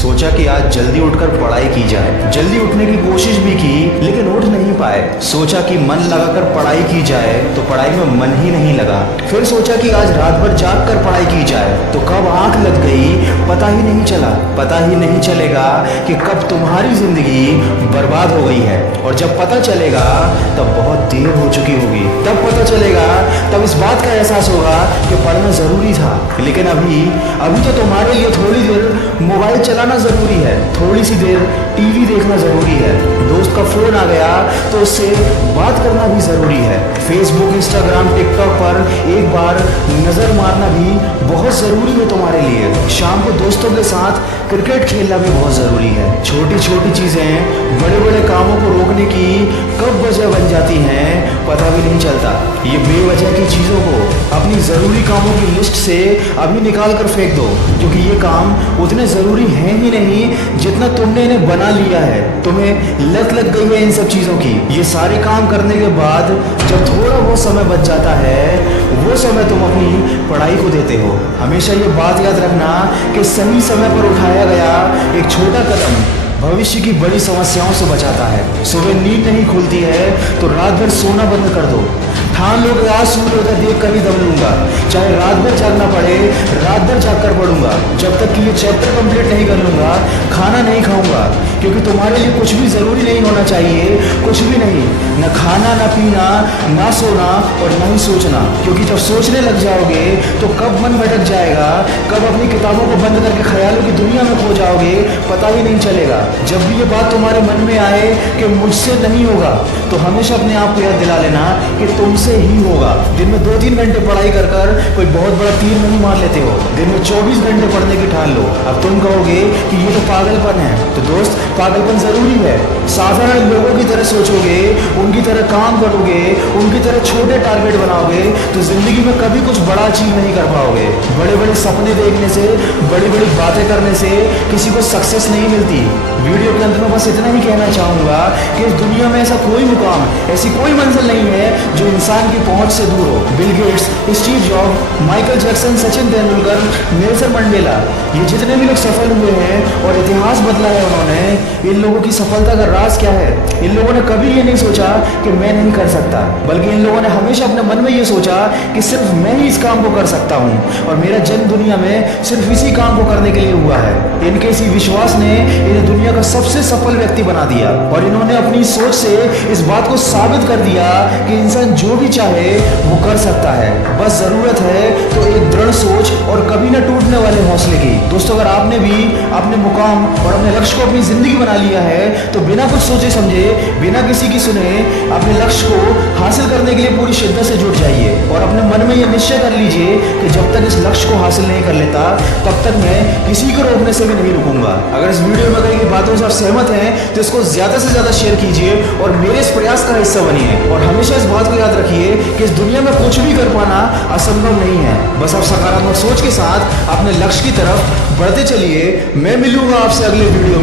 सोचा कि आज जल्दी उठकर पढ़ाई की जाए। जल्दी उठने की कोशिश भी की लेकिन उठ नहीं पाए। सोचा कि मन लगाकर पढ़ाई की जाए तो पढ़ाई में मन ही नहीं लगा। फिर सोचा कि आज रात भर जाग कर पढ़ाई की जाए तो कब आंख लग गई पता ही नहीं चला। पता ही नहीं चलेगा कि कब तुम्हारी जिंदगी बर्बाद हो गई है, और जब पता चलेगा तब बहुत देर हो चुकी होगी। तब पता चलेगा, तब इस बात का एहसास होगा कि पढ़ना जरूरी था। लेकिन अभी तो तुम्हारे लिए थोड़ी देर मोबाइल चलाना जरूरी है, थोड़ी सी देर टीवी देखना जरूरी है, दोस्त का फोन आ गया तो उससे बात करना भी जरूरी है। फेसबुक, इंस्टाग्राम, टिकटॉक पर एक बार नजर मारना भी बहुत जरूरी है तुम्हारे लिए। शाम को दोस्तों के साथ क्रिकेट खेलना भी बहुत जरूरी है। छोटी छोटी चीजें बड़े बड़े कामों को रोकने की कब वजह बन जाती हैं पता भी नहीं चलता। ये बेवजह की चीजों को अपनी जरूरी कामों की लिस्ट से अभी निकाल कर फेंक दो, क्योंकि ये काम उतने जरूरी हैं ही नहीं जितना तुमने इन्हें बना लिया है। तुम्हें लत लग गई है इन सब चीजों की। ये सारे काम करने के बाद जब थोड़ा बहुत समय बच जाता है, वो समय तुम अपनी पढ़ाई को देते हो। हमेशा ये बात याद रखना कि सही समय पर उठाया गया एक छोटा कदम भविष्य की बड़ी समस्याओं से बचाता है। सुबह नींद नहीं खुलती है तो रात भर सोना बंद कर दो। ठान लो कि आज सूर्योदय देख कर ही दम लूंगा, चाहे रात भर जागना पड़े, रात भर जाग कर पढ़ूंगा। जब तक कि ये चैप्टर कंप्लीट नहीं कर लूंगा खाना नहीं खाऊंगा, क्योंकि तुम्हारे लिए कुछ भी जरूरी नहीं होना चाहिए, कुछ भी नहीं, न खाना, न पीना, ना सोना और न ही सोचना। क्योंकि जब सोचने लग जाओगे तो कब मन भटक जाएगा, कब अपनी किताबों को बंद करके ख्यालों की दुनिया में खो जाओगे पता ही नहीं चलेगा। जब भी ये बात तुम्हारे मन में आए कि मुझसे नहीं होगा, तो हमेशा अपने आप को याद दिला लेना कि तुमसे ही होगा। दिन में 2-3 घंटे पढ़ाई कर कोई बहुत बड़ा तीर नहीं मार लेते हो। दिन में 24 घंटे पढ़ने की ठान लो। अब तुम कहोगे कि ये तो पागलपन है, तो दोस्त पागलपन जरूरी है। साधारण लोगों की तरह सोचोगे, उनकी तरह काम करोगे, उनकी तरह छोटे टारगेट बनाओगे तो जिंदगी में कभी कुछ बड़ा अचीव नहीं कर पाओगे। बड़े बड़े सपने देखने से, बड़ी बड़ी बातें करने से किसी को सक्सेस नहीं मिलती। वीडियो के अंत में बस इतना ही कहना चाहूंगा कि इस दुनिया में ऐसा कोई मुकाम, ऐसी कोई मंजिल नहीं है जो इंसान की पहुंच से दूर हो। Bill Gates, Steve job, Michael Jackson, Sachin Tendulkar, Nelson Mandela, ये जितने भी लोग सफल हुए हैं और इतिहास बदला है उन्होंने, इन लोगों की सफलता का राज क्या है? इन लोगों ने कभी ये नहीं सोचा कि मैं नहीं कर सकता, बल्कि इन लोगों ने हमेशा अपने मन में ये सोचा कि सिर्फ मैं ही इस काम को कर सकता हूँ और मेरा जन्म दुनिया में सिर्फ इसी काम को करने के लिए हुआ है। इनके इसी विश्वास ने इन्हें दुनिया का सबसे सफल व्यक्ति बना दिया, और इन्होंने अपनी सोच से इस बात को साबित कर दिया कि इंसान जो भी चाहे वो कर सकता है। बस जरूरत है तो एक दृढ़ सोच और कभी न टूटने वाले हौसले की। दोस्तों, अगर आपने भी अपने मुकाम और अपने लक्ष्य को अपनी जिंदगी बना लिया है तो बिना कुछ सोचे समझे, बिना किसी की सुने, अपने लक्ष्य को हासिल करने के लिए पूरी शिद्दत से जुट जाइए और अपने मन में यह निश्चय कर लीजिए कि जब तक इस लक्ष्य को हासिल नहीं कर लेता तब तक मैं किसी को रोकने से भी नहीं रुकूंगा। अगर इस वीडियो में कई बातों से आप सहमत हैं तो इसको ज्यादा से ज्यादा शेयर कीजिए और मेरे इस प्रयास का हिस्सा बनिए। और हमेशा इस बात को याद रखिए कि इस दुनिया में कुछ भी कर पाना असंभव नहीं है। बस आप सकारात्मक सोच के साथ अपने लक्ष्य की तरफ बढ़ते चलिए। मैं मिलूंगा आपसे अगले वीडियो में।